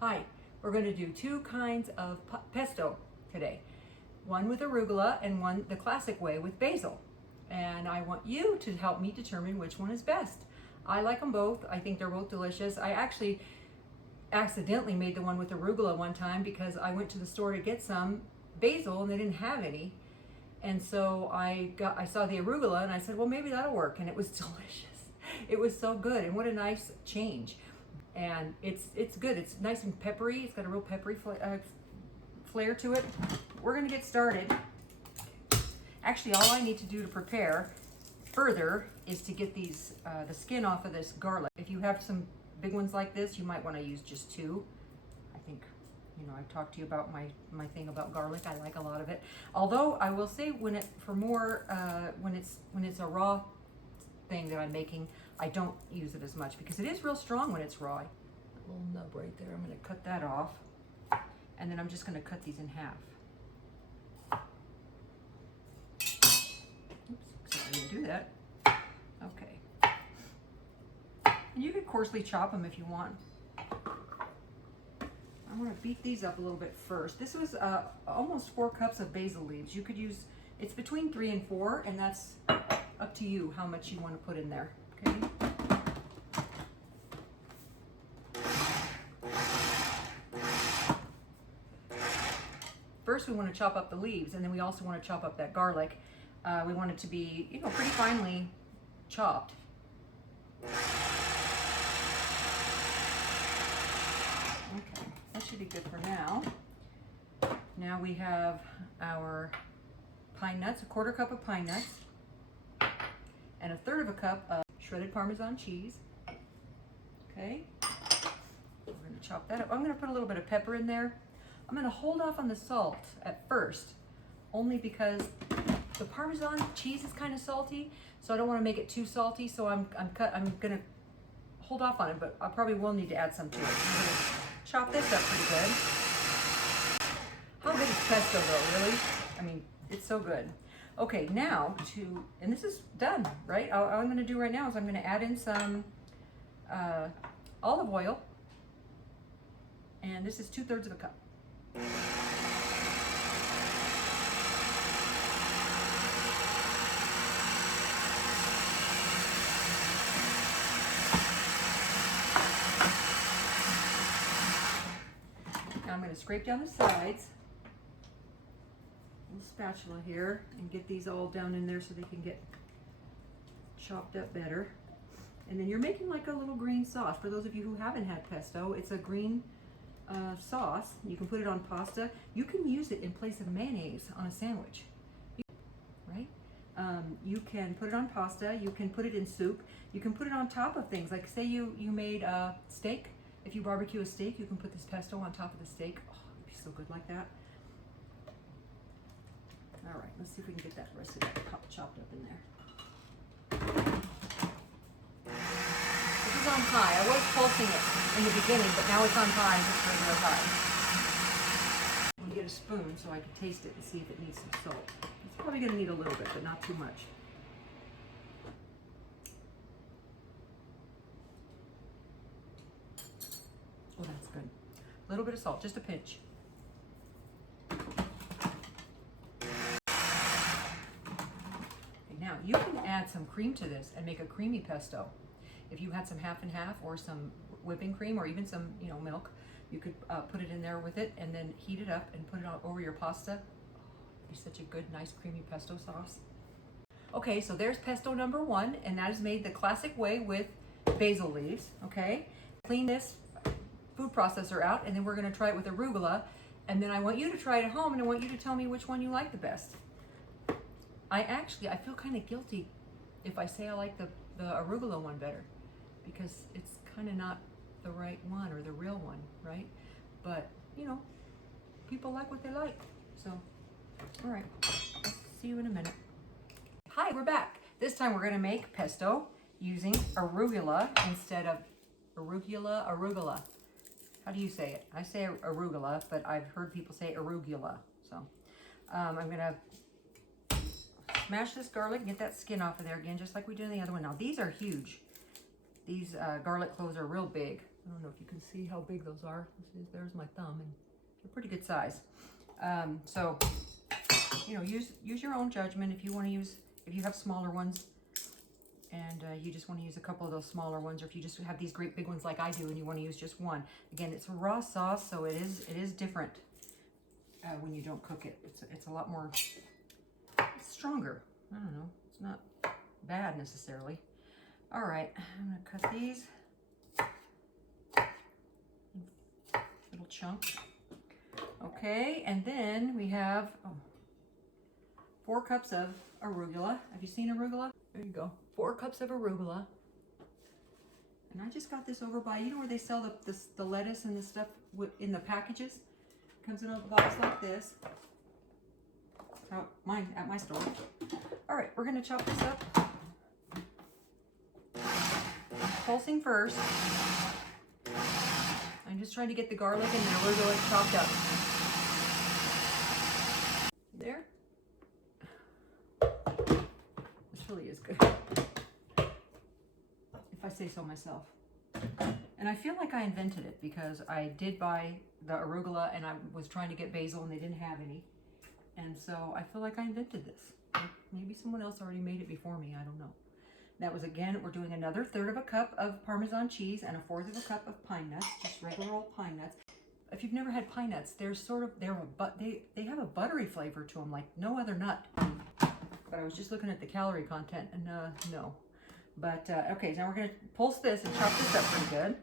Hi, we're going to do two kinds of pesto today. One with arugula and one the classic way with basil. And I want you to help me determine which one is best. I like them both. I think they're both delicious. I actually accidentally made the one with arugula one time because I went to the store to get some basil and they didn't have any. And so I saw the arugula and I said, well, maybe that'll work. And it was delicious. It was so good. And what a nice change. And it's good. It's nice and peppery. It's got a real peppery flair to it. We're gonna get started. Actually, all I need to do to prepare further is to get these the skin off of this garlic. If you have some big ones like this, you might want to use just two. I think, you know, I've talked to you about my thing about garlic. I like a lot of it. Although I will say when it's a raw thing that I'm making, I don't use it as much because it is real strong when it's raw. A little nub right there. I'm going to cut that off, and then I'm just going to cut these in half. Oops, sorry, I didn't do that. Okay. And you could coarsely chop them if you want. I want to beat these up a little bit first. This was almost 4 cups of basil leaves. You could use, it's between 3 and 4, and that's up to you how much you want to put in there. Okay. First, we want to chop up the leaves, and then we also want to chop up that garlic. We want it to be, you know, pretty finely chopped. Okay, that should be good for now. Now we have our pine nuts, a 1/4 cup of pine nuts, and 1/3 cup of shredded Parmesan cheese. Okay, we're going to chop that up. I'm going to put a little bit of pepper in there. I'm going to hold off on the salt at first, only because the Parmesan cheese is kind of salty, so I don't want to make it too salty. So I'm going to hold off on it, but I probably will need to add some to it. I'm going to chop this up pretty good. How good is pesto though, really? I mean, it's so good. Okay, now and this is done, right? All I'm going to do right now is I'm going to add in some olive oil, and this is 2/3 cup. Now I'm going to scrape down the sides. Little spatula here and get these all down in there so they can get chopped up better. And then you're making like a little green sauce. For those of you who haven't had pesto, it's a green sauce. You can put it on pasta. You can use it in place of mayonnaise on a sandwich, right? You can put it on pasta. You can put it in soup. You can put it on top of things. Like say you made a steak. If you barbecue a steak, you can put this pesto on top of the steak. Oh, it'd be so good like that. All right, let's see if we can get that rest of that chopped up in there. This is on high. I was pulsing it in the beginning, but now it's on high, just regular high. I'm gonna get a spoon so I can taste it and see if it needs some salt. It's probably gonna need a little bit, but not too much. Oh, that's good. A little bit of salt, just a pinch. Now, you can add some cream to this and make a creamy pesto. If you had some half and half or some whipping cream or even some, you know, milk, you could put it in there with it and then heat it up and put it over your pasta. Oh, it's such a good, nice, creamy pesto sauce. Okay, so there's pesto number 1, and that is made the classic way with basil leaves, okay? Clean this food processor out, and then we're gonna try it with arugula, and then I want you to try it at home, and I want you to tell me which one you like the best. I feel kind of guilty if I say I like the arugula one better because it's kind of not the right one or the real one, right? But, you know, people like what they like. So, all right, I'll see you in a minute. Hi, we're back. This time we're going to make pesto using arugula instead of arugula. How do you say it? I say arugula, but I've heard people say arugula. So, I'm going to smash this garlic and get that skin off of there again, just like we did in the other one. Now, these are huge. These garlic cloves are real big. I don't know if you can see how big those are. There's my thumb, and they're pretty good size. So, you know, use your own judgment. If you want to use, if you have smaller ones, and you just want to use a couple of those smaller ones, or if you just have these great big ones like I do, and you want to use just one. Again, it's a raw sauce, so it is different when you don't cook it. It's a lot more, it's stronger. I don't know. It's not bad necessarily. All right, I'm gonna cut these little chunks. Okay, and then we have 4 cups of arugula. Have you seen arugula? There you go. 4 cups of arugula. And I just got this over by, you know where they sell the lettuce and the stuff in the packages? Comes in a box like this. Mine at my store. All right, we're gonna chop this up. Pulsing first. I'm just trying to get the garlic and the arugula chopped up. There. This really is good, if I say so myself. And I feel like I invented it because I did buy the arugula and I was trying to get basil and they didn't have any. And so I feel like I invented this. Maybe someone else already made it before me, I don't know. That was, again, we're doing another 1/3 of a cup of Parmesan cheese and a 1/4 of a cup of pine nuts, just regular old pine nuts. If you've never had pine nuts, they have a buttery flavor to them like no other nut. But I was just looking at the calorie content and no. But okay, so now we're gonna pulse this and chop this up pretty good.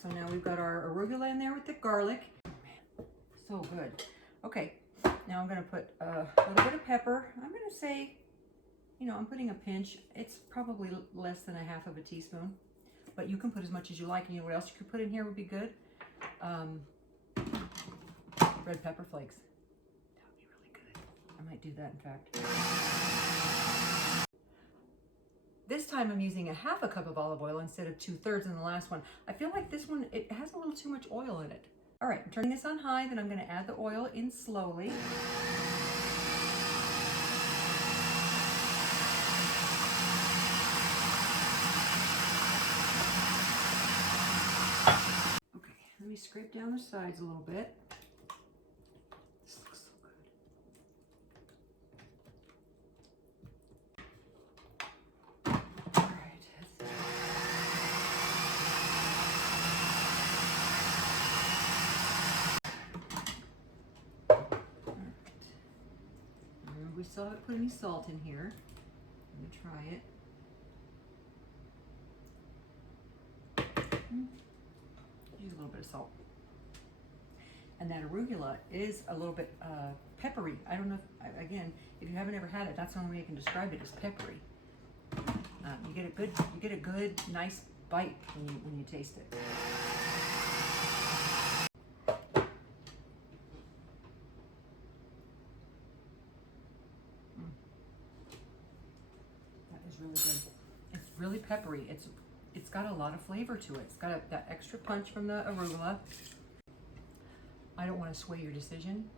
So now we've got our arugula in there with the garlic. Oh man, so good. Okay, now I'm gonna put a little bit of pepper. I'm gonna say, you know, I'm putting a pinch. It's probably less than a 1/2 teaspoon, but you can put as much as you like. And you know what else you could put in here would be good? Red pepper flakes. That would be really good. I might do that, in fact. This time I'm using a 1/2 cup of olive oil instead of 2/3 in the last one. I feel like this one, it has a little too much oil in it. All right, I'm turning this on high, then I'm gonna add the oil in slowly. Okay, let me scrape down the sides a little bit. This looks so good. We still haven't put any salt in here. I'm gonna try it. Use a little bit of salt. And that arugula is a little bit peppery. I don't know if, again, if you haven't ever had it, that's the only way I can describe it, is peppery. You get a good, nice bite when you taste it. Really good. It's really peppery. It's got a lot of flavor to it. It's got that extra punch from the arugula. I don't want to sway your decision.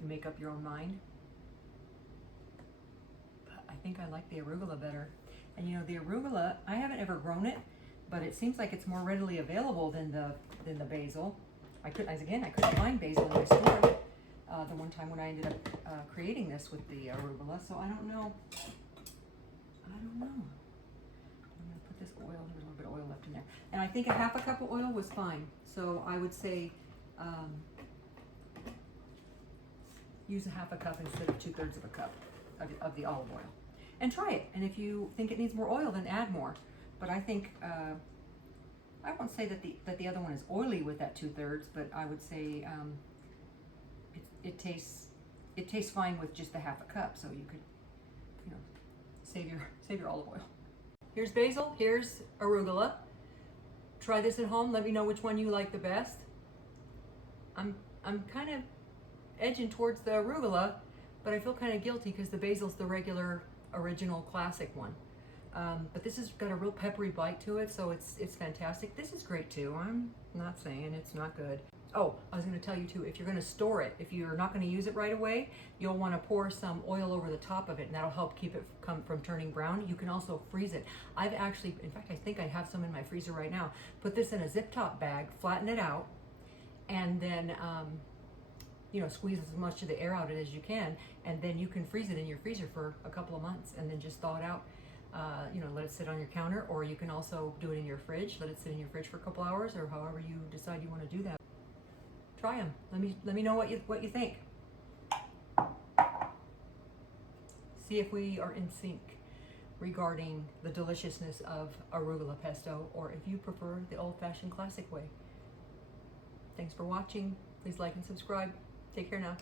You make up your own mind. But I think I like the arugula better. And you know, the arugula, I haven't ever grown it, but it seems like it's more readily available than the basil. I couldn't find basil in my store the one time when I ended up creating this with the arugula. So I don't know. I'm gonna put this oil, there's a little bit of oil left in there. And I think a 1/2 cup of oil was fine. So I would say use a 1/2 cup instead of 2/3 of a cup of the olive oil. And try it. And if you think it needs more oil, then add more. But I think, I won't say that the other one is oily with that 2/3, but I would say it tastes fine with just the 1/2 cup. So you could, you know, save your olive oil. Here's basil, here's arugula. Try this at home. Let me know which one you like the best. I'm kind of edging towards the arugula, but I feel kind of guilty because the basil's the regular, original, classic one. But this has got a real peppery bite to it, so it's fantastic. This is great too. I'm not saying it's not good. Oh, I was going to tell you too, if you're going to store it, if you're not going to use it right away, you'll want to pour some oil over the top of it, and that'll help keep it from turning brown. You can also freeze it. I've actually, in fact, I think I have some in my freezer right now. Put this in a zip top bag, flatten it out, and then squeeze as much of the air out of it as you can, and then you can freeze it in your freezer for a couple of months, and then just thaw it out. Let it sit on your counter, or you can also do it in your fridge. Let it sit in your fridge for a couple hours, or however you decide you want to do that. Try them. Let me know what you think. See if we are in sync regarding the deliciousness of arugula pesto, or if you prefer the old-fashioned classic way. Thanks for watching. Please like and subscribe. Take care now.